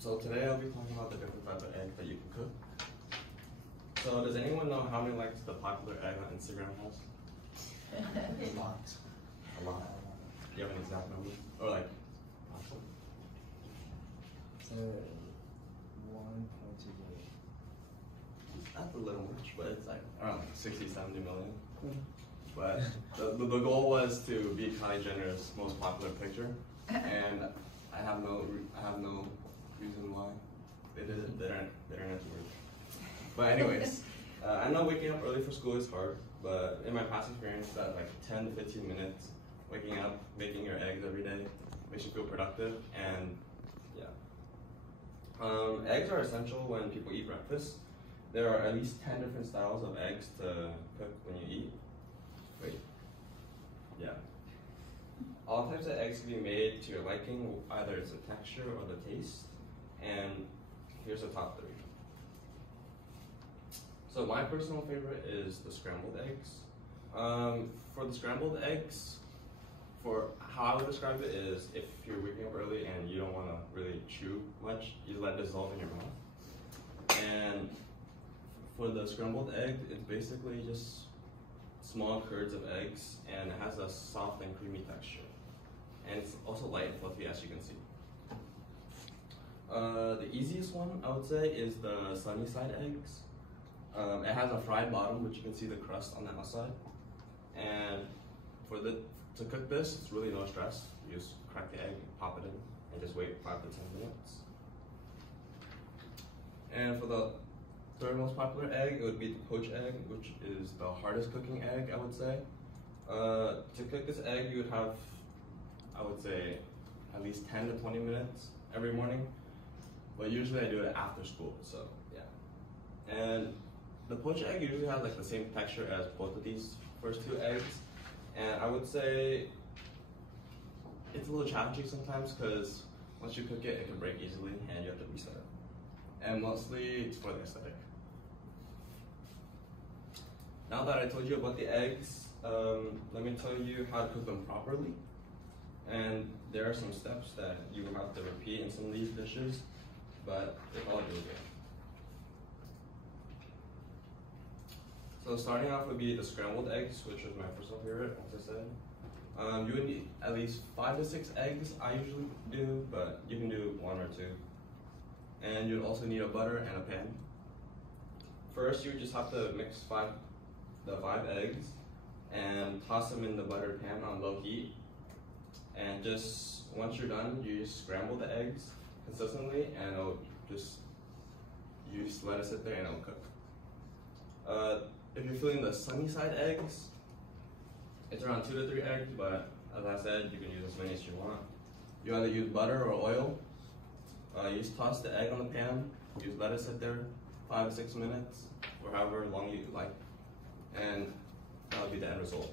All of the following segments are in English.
So today I'll be talking about the different types of eggs that you can cook. So does anyone know how many likes the popular egg on Instagram has? A lot. A lot. Do you have an exact number? Or like, awesome. So 1.2 billion. That's a little much, but it's like around like 60, 70 million. But the goal was to beat Kylie Jenner's most popular picture, and I have no reason why they did it. They didn't have to work. But anyways, I know waking up early for school is hard, but in my past experience, that like 10 to 15 minutes waking up, making your eggs every day makes you feel productive, and yeah. Eggs are essential when people eat breakfast. There are at least 10 different styles of eggs to cook when you eat. Wait. Yeah. All types of eggs can be made to your liking, either it's the texture or the taste. And here's the top 3. So my personal favorite is the scrambled eggs. For the scrambled eggs, for how I would describe it is if you're waking up early and you don't want to really chew much, you let it dissolve in your mouth. And for the scrambled egg, it's basically just small curds of eggs, and it has a soft and creamy texture. And it's also light and fluffy, as you can see. The easiest one, I would say, is the sunny side eggs. It has a fried bottom, which you can see the crust on the outside. And to cook this, it's really no stress. You just crack the egg, pop it in, and just wait 5 to 10 minutes. And for the third most popular egg, it would be the poached egg, which is the hardest cooking egg, I would say. To cook this egg, you would have, I would say, at least 10 to 20 minutes every morning. But usually I do it after school, so yeah. And the poached egg usually has like the same texture as both of these first 2 eggs. And I would say it's a little challenging sometimes because once you cook it, it can break easily and you have to reset it. And mostly it's for the aesthetic. Now that I told you about the eggs, let me tell you how to cook them properly. And there are some steps that you will have to repeat in some of these dishes, but it's all really good. So starting off would be the scrambled eggs, which is my personal favorite, as I said. You would need at least 5 to 6 eggs, I usually do, but you can do 1 or 2. And you'd also need a butter and a pan. First, you just have to mix the 5 eggs and toss them in the buttered pan on low heat. And just once you're done, you just scramble the eggs consistently, and you just let it sit there and it'll cook. If you're feeling the sunny side eggs, it's around 2 to 3 eggs, but as I said, you can use as many as you want. You either use butter or oil. You just toss the egg on the pan, you just let it sit there 5 to 6 minutes, or however long you like, and that would be the end result.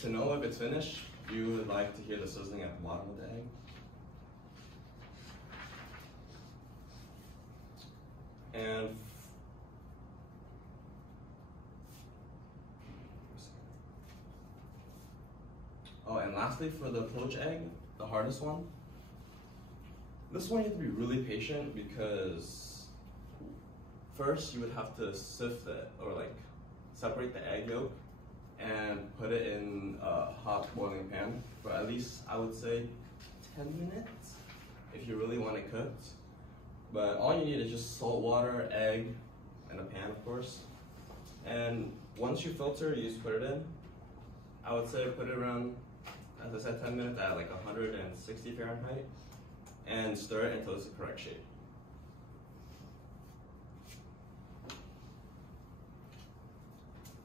To know if it's finished, you would like to hear the sizzling at the bottom of the egg. And lastly, for the poached egg, the hardest one, this one you have to be really patient because first you would have to sift it, or like separate the egg yolk and put it in a hot boiling pan for at least, I would say, 10 minutes if you really want it cooked. But all you need is just salt water, egg, and a pan, of course. And once you filter, you just put it in. I would say put it around, as I said, 10 minutes at like 160 Fahrenheit, and stir it until it's the correct shape.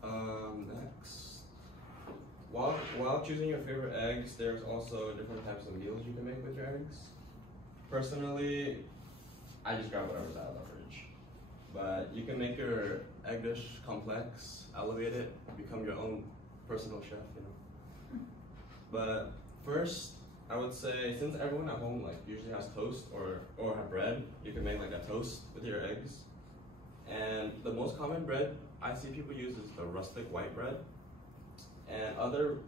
Next, while choosing your favorite eggs, there's also different types of meals you can make with your eggs. Personally, I just grab whatever's out of the fridge. But you can make your egg dish complex, elevate it, become your own personal chef, you know. But first, I would say, since everyone at home like usually has toast or have bread, you can make like a toast with your eggs. And the most common bread I see people use is the rustic white bread. And other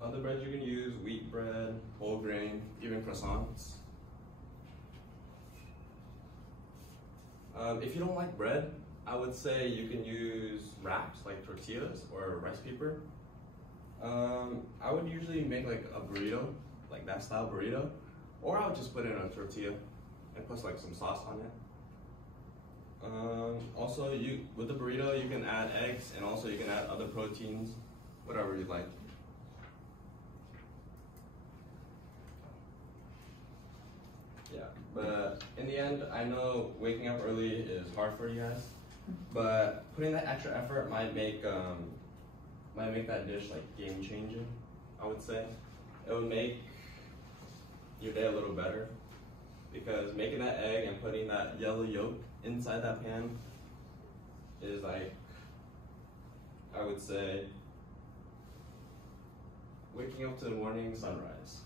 breads you can use, wheat bread, whole grain, even croissants. If you don't like bread, I would say you can use wraps like tortillas or rice paper. I would usually make like a burrito, like that style burrito, or I would just put it in a tortilla and put like some sauce on it. Also, with the burrito, you can add eggs, and also you can add other proteins, whatever you like. Yeah, but in the end, I know waking up early is hard for you guys, but putting that extra effort might make that dish like game changing. I would say it would make your day a little better, because making that egg and putting that yellow yolk inside that pan is like, I would say, waking up to the morning sunrise.